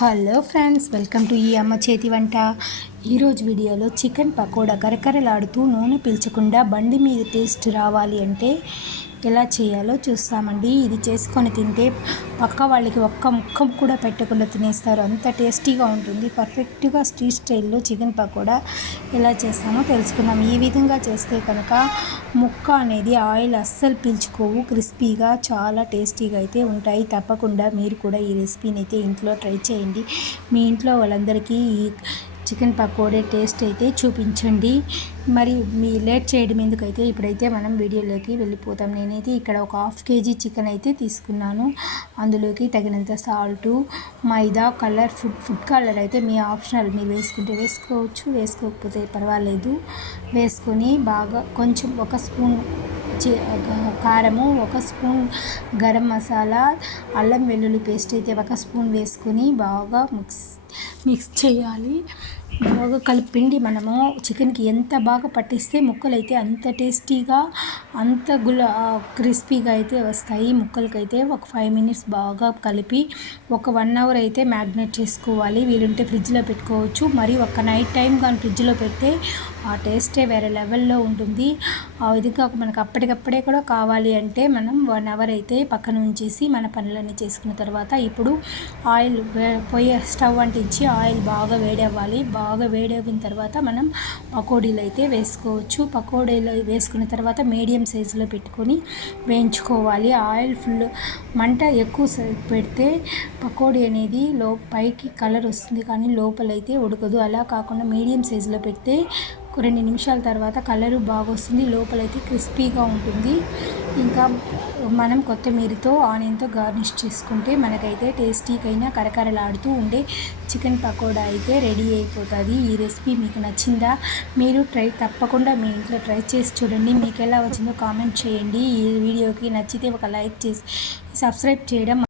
Hello friends welcome to ఈ అమ్మ చేతి వంట. ఈరోజు వీడియోలో చికెన్ పకోడా కరకరలాడుతూ నూనె పీల్చకుండా బండి మీద టేస్ట్ రావాలి అంటే ఎలా చేయాలో చూస్తామండి. ఇది చేసుకొని తింటే పక్క వాళ్ళకి ఒక్క ముక్కం కూడా పెట్టకుండా తినేస్తారు. అంత టేస్టీగా ఉంటుంది. పర్ఫెక్ట్గా స్ట్రీట్ స్టైల్లో చికెన్ పకోడా ఎలా చేస్తామో తెలుసుకుందాం. ఈ విధంగా చేస్తే కనుక ముక్క అనేది ఆయిల్ అస్సలు పీల్చుకోవు. క్రిస్పీగా చాలా టేస్టీగా అయితే ఉంటాయి. తప్పకుండా మీరు కూడా ఈ రెసిపీని అయితే ఇంట్లో ట్రై చేయండి. మీ ఇంట్లో వాళ్ళందరికీ ఈ చికెన్ పకోడే టేస్ట్ అయితే చూపించండి. మరి మీ లేట్ చేయడం ఎందుకైతే ఇప్పుడైతే మనం వీడియోలోకి వెళ్ళిపోతాం. నేనైతే ఇక్కడ ఒక హాఫ్ కేజీ చికెన్ అయితే తీసుకున్నాను. అందులోకి తగినంత salt maida colour food food colour అయితే మీ ఆప్షనల్. మీరు వేసుకుంటే వేసుకోవచ్చు వేసుకోకపోతే పర్వాలేదు. వేసుకొని బాగా కొంచెం ఒక స్పూన్ కారము ఒక స్పూన్ గరం మసాలా అల్లం వెల్లుల్లి పేస్ట్ అయితే ఒక స్పూన్ వేసుకొని బాగా మిక్స్ మిక్స్ చేయాలి. బాగా కలిపిండి మనము చికెన్కి ఎంత బాగా పట్టిస్తే ముక్కలు అయితే అంత టేస్టీగా అంత గుల క్రిస్పీగా అయితే వస్తాయి. ముక్కలకైతే ఒక ఫైవ్ మినిట్స్ బాగా కలిపి ఒక వన్ అవర్ అయితే మ్యాగ్నేట్ చేసుకోవాలి. వీలుంటే ఫ్రిడ్జ్లో పెట్టుకోవచ్చు. మరి ఒక నైట్ టైం కానీ ఫ్రిడ్జ్లో పెడితే ఆ టేస్టే వేరే లెవెల్లో ఉంటుంది. ఇది కాక మనకు అప్పటికప్పుడే కూడా కావాలి అంటే మనం వన్ అవర్ అయితే పక్కన ఉంచేసి మన పనులన్నీ చేసుకున్న తర్వాత ఇప్పుడు ఆయిల్ పొయ్యి స్టవ్ అంటించి ఆయిల్ బాగా వేడవ్వాలి. బాగా వేడైన తర్వాత మనం పకోడీలు అయితే వేసుకోవచ్చు. పకోడీలు వేసుకున్న తర్వాత మీడియం సైజులో పెట్టుకొని వేయించుకోవాలి. ఆయిల్ ఫుల్ మంట ఎక్కువ పెడితే పకోడీ అనేది లో పైకి కలర్ వస్తుంది కానీ లోపలైతే ఉడకదు. అలా కాకుండా మీడియం సైజులో పెడితే రెండు నిమిషాల తర్వాత కలరు బాగా వస్తుంది లోపలైతే క్రిస్పీగా ఉంటుంది. ఇంకా మనం కొత్తిమీరతో ఆనియన్తో గార్నిష్ చేసుకుంటే మనకైతే టేస్టీకైనా కరకరలాడుతూ ఉండే చికెన్ పకోడా అయితే రెడీ అయిపోతుంది. ఈ రెసిపీ మీకు నచ్చిందా? మీరు ట్రై తప్పకుండా మీ ఇంట్లో ట్రై చేసి చూడండి. మీకు ఎలా వచ్చిందో కామెంట్ చేయండి. ఈ వీడియోకి నచ్చితే ఒక లైక్ చేసి సబ్స్క్రైబ్ చేయడం